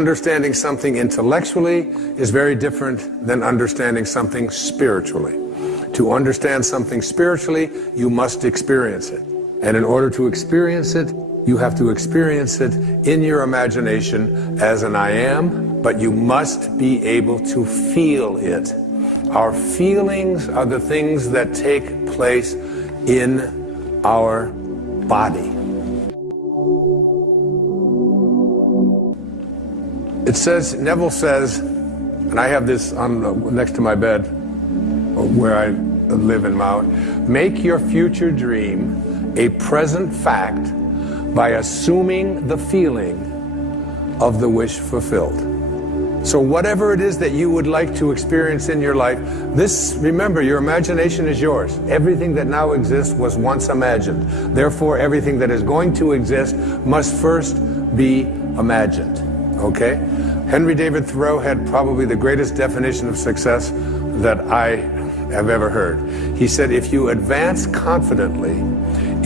understanding something intellectually is very different than understanding something spiritually. To understand something spiritually, you must experience it. And in order to experience it, you have to experience it in your imagination as an I am, but you must be able to feel it. Our feelings are the things that take place in our body. It says, Neville says, and I have this on next to my bed where I live in Maui, make your future dream a present fact by assuming the feeling of the wish fulfilled. So whatever it is that you would like to experience in your life, remember, your imagination is yours. Everything that now exists was once imagined. Therefore, everything that is going to exist must first be imagined. Okay? Henry David Thoreau had probably the greatest definition of success that I have ever heard. He said, if you advance confidently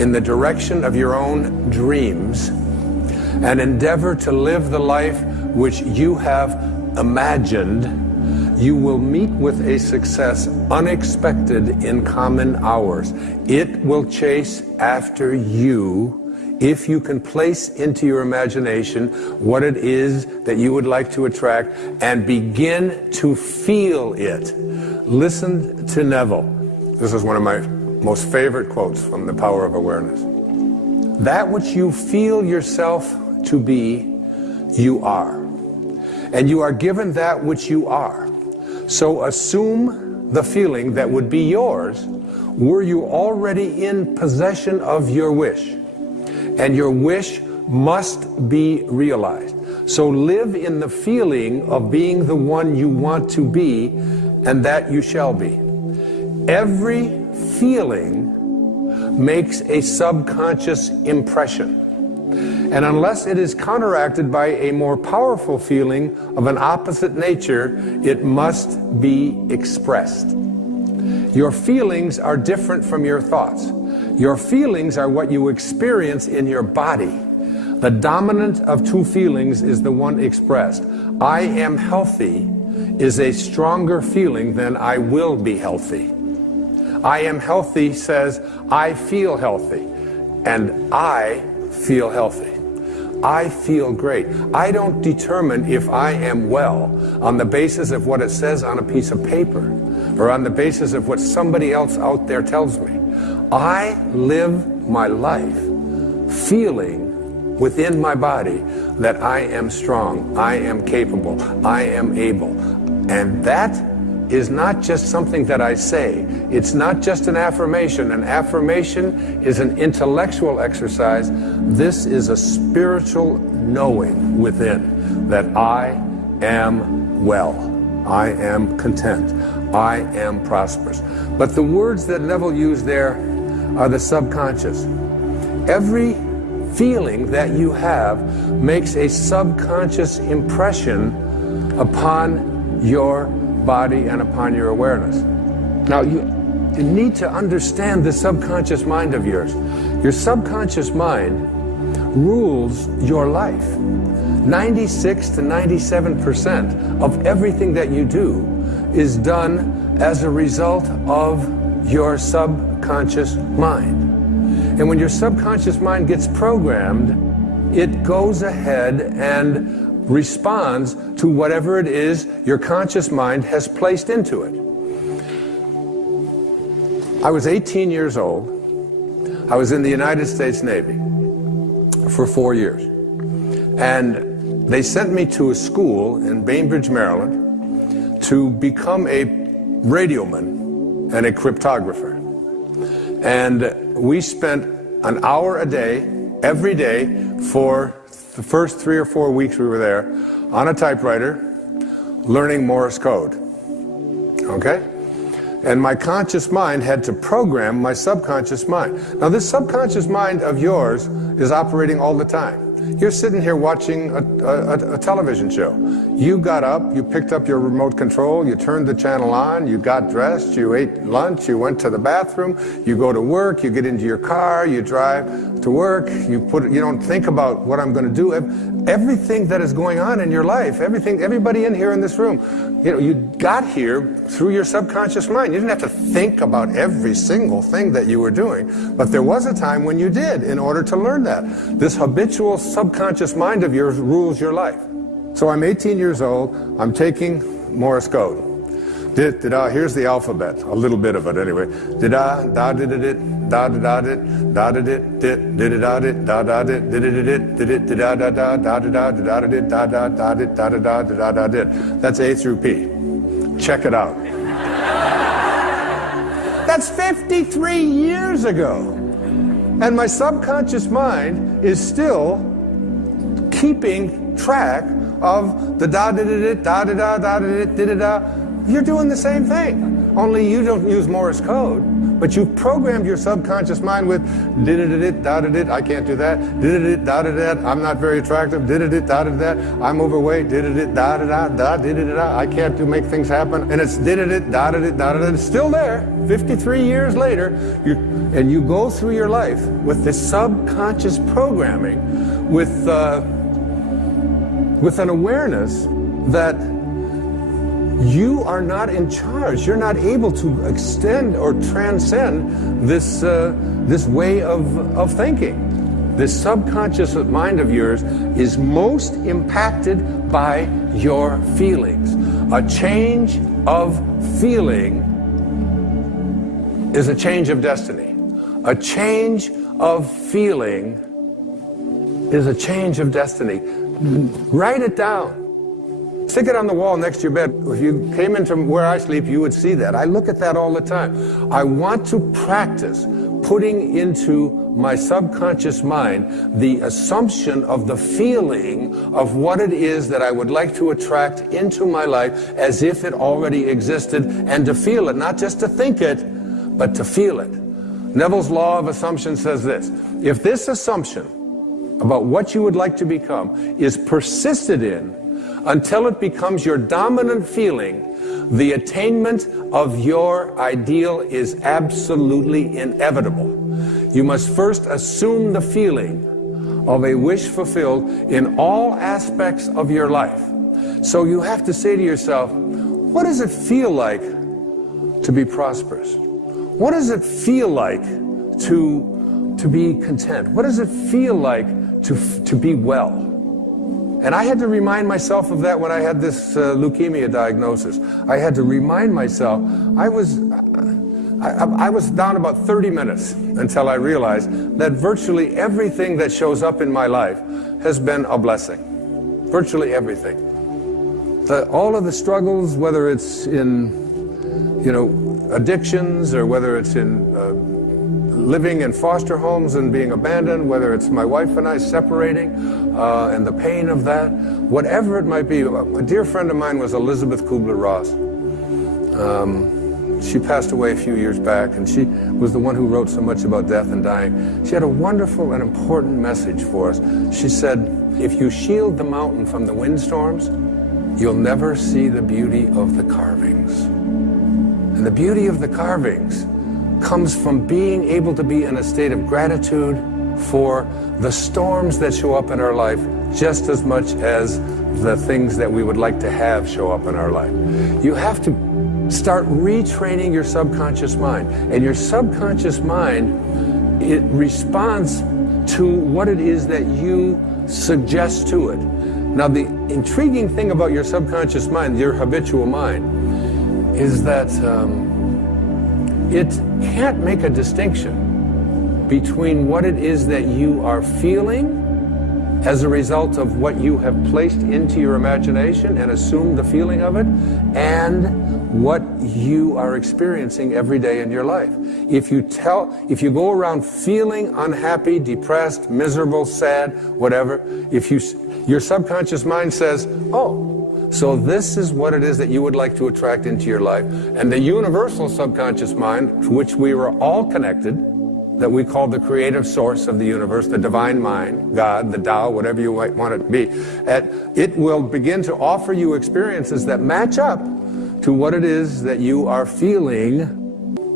in the direction of your own dreams and endeavor to live the life which you have imagined, you will meet with a success unexpected in common hours. It will chase after you if you can place into your imagination what it is that you would like to attract and begin to feel it. Listen to Neville. This is one of my most favorite quotes from The Power of Awareness. That which you feel yourself to be, you are. And you are given that which you are. So assume the feeling that would be yours were you already in possession of your wish. And your wish must be realized. So live in the feeling of being the one you want to be, and that you shall be. Every feeling makes a subconscious impression. And unless it is counteracted by a more powerful feeling of an opposite nature, it must be expressed. Your feelings are different from your thoughts. Your feelings are what you experience in your body. The dominant of two feelings is the one expressed. I am healthy is a stronger feeling than I will be healthy. I am healthy says I feel healthy, and I feel healthy. I feel great. I don't determine if I am well on the basis of what it says on a piece of paper or on the basis of what somebody else out there tells me. I live my life feeling within my body that I am strong, I am capable, I am able. And that is not just something that I say. It's not just an affirmation. An affirmation is an intellectual exercise. This is a spiritual knowing within that I am well, I am content, I am prosperous. But the words that Neville used there are the subconscious. Every feeling that you have makes a subconscious impression upon your body and upon your awareness. Now you need to understand the subconscious mind of yours. Your subconscious mind rules your life. 96 to 97% of everything that you do is done as a result of your subconscious mind. And when your subconscious mind gets programmed, it goes ahead and responds to whatever it is your conscious mind has placed into it. I was 18 years old. I was in the United States Navy for 4 years. And they sent me to a school in Bainbridge, Maryland to become a radioman and a cryptographer. And we spent an hour a day, every day, for the first 3 or 4 weeks we were there, on a typewriter, learning Morse code. Okay? And my conscious mind had to program my subconscious mind. Now this subconscious mind of yours is operating all the time. You're sitting here watching a television show. You got up, you picked up your remote control, you turned the channel on, you got dressed, you ate lunch, you went to the bathroom, you go to work, you get into your car, you drive to work, you don't think about what I'm going to do. everything that is going on in your life, everybody in here in this room, you got here through your subconscious mind. You didn't have to think about every single thing that you were doing, but there was a time when you did in order to learn that. This habitual subconscious mind of yours rules your life. So I'm 18 years old, I'm taking Morse code. Here's the alphabet, a little bit of it anyway. That's A through P. Check it out. That's 53 years ago. And my subconscious mind is still keeping track of the da-da-da-da-da-da-da-da-da-da. You're doing the same thing, only you don't use Morse code, but you've programmed your subconscious mind with da-da-da-da-da-da-da, I can't do that, da-da-da-da-da-da, I'm not very attractive, da-da-da-da-da-da, I'm overweight, da-da-da-da-da-da-da-da, I can't make things happen, and it's da-da-da-da-da-da-da, it's still there, 53 years later, and you go through your life with this subconscious programming, with an awareness that you are not in charge. You're not able to extend or transcend this way of thinking. This subconscious mind of yours is most impacted by your feelings. A change of feeling is a change of destiny. A change of feeling is a change of destiny. Write it down. Stick it on the wall next to your bed. If you came into where I sleep, you would see that. I look at that all the time. I want to practice putting into my subconscious mind the assumption of the feeling of what it is that I would like to attract into my life as if it already existed, and to feel it, not just to think it, but to feel it. Neville's law of assumption says this: if this assumption about what you would like to become is persisted in until it becomes your dominant feeling, the attainment of your ideal is absolutely inevitable. You must first assume the feeling of a wish fulfilled in all aspects of your life. So you have to say to yourself, what does it feel like to be prosperous? What does it feel like to be content? What does it feel like to be well? And I had to remind myself of that when I had this leukemia diagnosis. I had to remind myself, I was down about 30 minutes until I realized that virtually everything that shows up in my life has been a blessing. Virtually everything. All of the struggles, whether it's in, addictions, or whether it's in living in foster homes and being abandoned, whether it's my wife and I separating, and the pain of that, whatever it might be. A dear friend of mine was Elizabeth Kubler-Ross. She passed away a few years back, and she was the one who wrote so much about death and dying. She had a wonderful and important message for us. She said, if you shield the mountain from the windstorms, you'll never see the beauty of the carvings. And the beauty of the carvings comes from being able to be in a state of gratitude for the storms that show up in our life just as much as the things that we would like to have show up in our life. You have to start retraining your subconscious mind. And your subconscious mind, it responds to what it is that you suggest to it. Now, the intriguing thing about your subconscious mind, your habitual mind, is that it can't make a distinction between what it is that you are feeling as a result of what you have placed into your imagination and assumed the feeling of it, and what you are experiencing every day in your life. If you go around feeling unhappy, depressed, miserable, sad, whatever, your subconscious mind says, oh, so this is what it is that you would like to attract into your life. And the universal subconscious mind, to which we were all connected, that we call the creative source of the universe, the divine mind, God, the Tao, whatever you might want it to be, it will begin to offer you experiences that match up to what it is that you are feeling.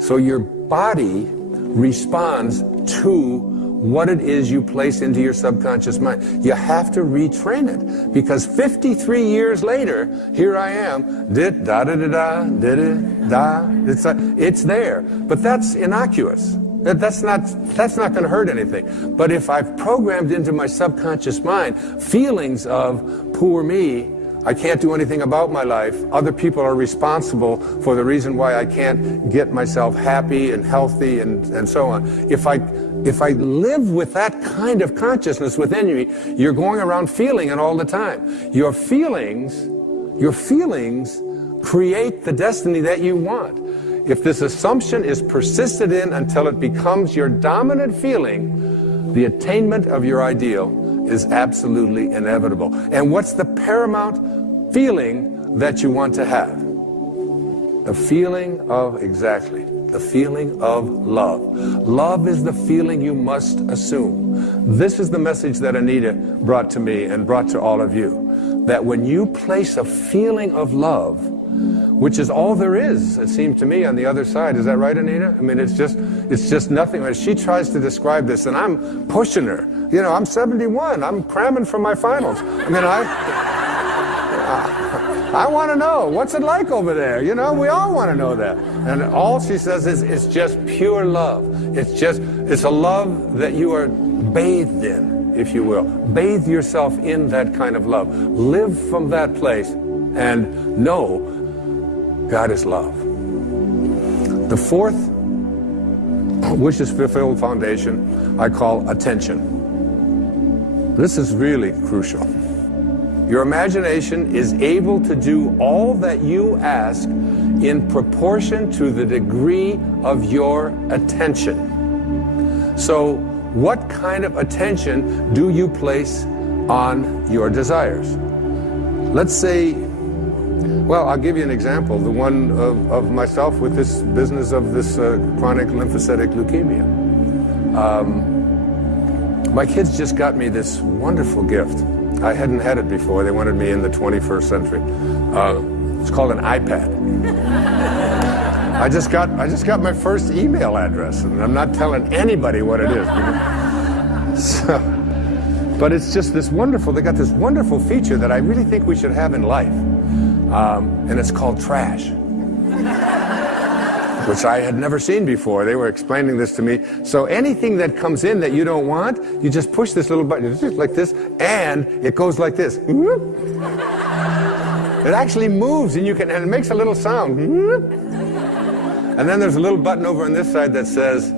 So your body responds to what it is you place into your subconscious mind. You have to retrain it, because 53 years later, here I am, it's there. But that's innocuous. That's not going to hurt anything. But if I've programmed into my subconscious mind feelings of poor me, I can't do anything about my life, other people are responsible for the reason why I can't get myself happy and healthy and so on. If I live with that kind of consciousness within me, you're going around feeling it all the time. Your feelings create the destiny that you want. If this assumption is persisted in until it becomes your dominant feeling, the attainment of your ideal is absolutely inevitable. And what's the paramount feeling that you want to have? The feeling of, exactly, the feeling of love. Love is the feeling you must assume. This is the message that Anita brought to me and brought to all of you. That when you place a feeling of love, which is all there is, it seemed to me, on the other side. Is that right, Anita? I mean, it's just nothing. When she tries to describe this, and I'm pushing her. You know, I'm 71. I'm cramming for my finals. I mean, I want to know, what's it like over there? You know, we all want to know that. And all she says is, it's just pure love. It's a love that you are bathed in, if you will. Bathe yourself in that kind of love. Live from that place and know God is love. The fourth wishes fulfilled foundation I call attention. This is really crucial. Your imagination is able to do all that you ask in proportion to the degree of your attention. So, what kind of attention do you place on your desires? Let's say, well, I'll give you an example, the one of myself with this business of this chronic lymphocytic leukemia. My kids just got me this wonderful gift. I hadn't had it before. They wanted me in the 21st century. It's called an iPad. I just got my first email address, and I'm not telling anybody what it is. But it's just this wonderful, they got this wonderful feature that I really think we should have in life. And it's called trash, which I had never seen before. They were explaining this to me. So anything that comes in that you don't want, you just push this little button, it's just like this, and it goes like this. It actually moves, and and it makes a little sound. And then there's a little button over on this side that says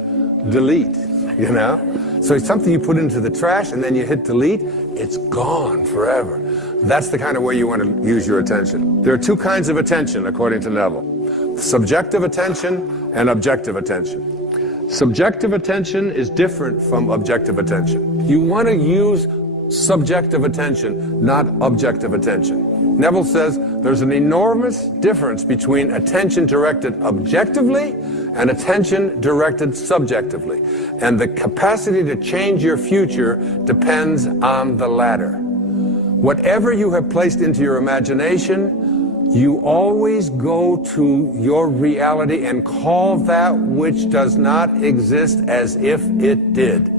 delete, you know? So it's something you put into the trash, and then you hit delete, it's gone forever. That's the kind of way you want to use your attention. There are two kinds of attention, according to Neville. Subjective attention and objective attention. Subjective attention is different from objective attention. You want to use subjective attention, not objective attention. Neville says there's an enormous difference between attention directed objectively and attention directed subjectively. And the capacity to change your future depends on the latter. Whatever you have placed into your imagination, you always go to your reality and call that which does not exist as if it did.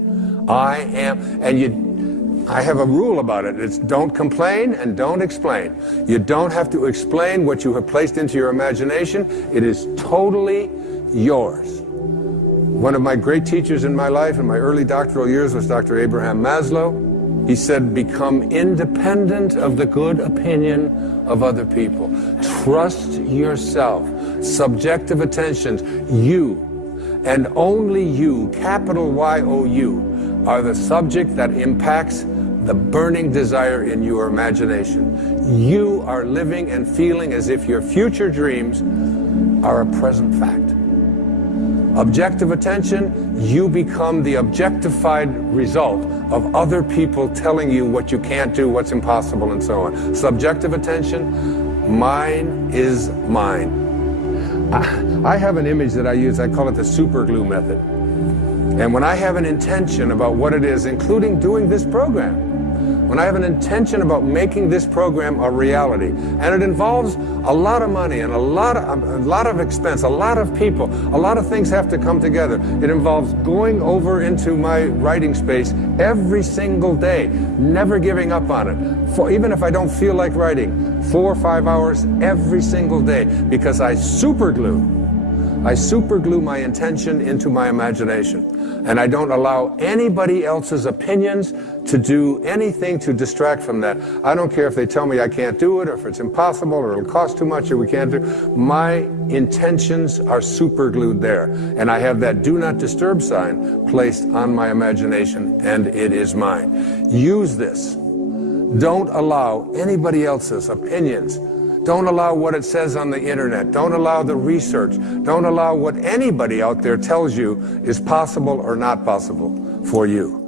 I am, and I have a rule about it. It's don't complain and don't explain. You don't have to explain what you have placed into your imagination. It is totally yours. One of my great teachers in my life in my early doctoral years was Dr. Abraham Maslow. He said, become independent of the good opinion of other people. Trust yourself. Subjective attentions, you, and only you, capital Y-O-U, are the subject that impacts the burning desire in your imagination. You are living and feeling as if your future dreams are a present fact. Objective attention, you become the objectified result of other people telling you what you can't do, what's impossible, and so on. Subjective attention, mine is mine. I have an image that I use, I call it the super glue method. And when I have an intention about what it is, including doing this program, when I have an intention about making this program a reality, and it involves a lot of money and a lot of expense, a lot of people, a lot of things have to come together. It involves going over into my writing space every single day, never giving up on it. Even if I don't feel like writing, 4 or 5 hours every single day, because I superglue my intention into my imagination. And I don't allow anybody else's opinions to do anything to distract from that. I don't care if they tell me I can't do it, or if it's impossible, or it'll cost too much, or we can't do it. My intentions are superglued there. And I have that do not disturb sign placed on my imagination, and it is mine. Use this. Don't allow anybody else's opinions. Don't allow what it says on the internet. Don't allow the research. Don't allow what anybody out there tells you is possible or not possible for you.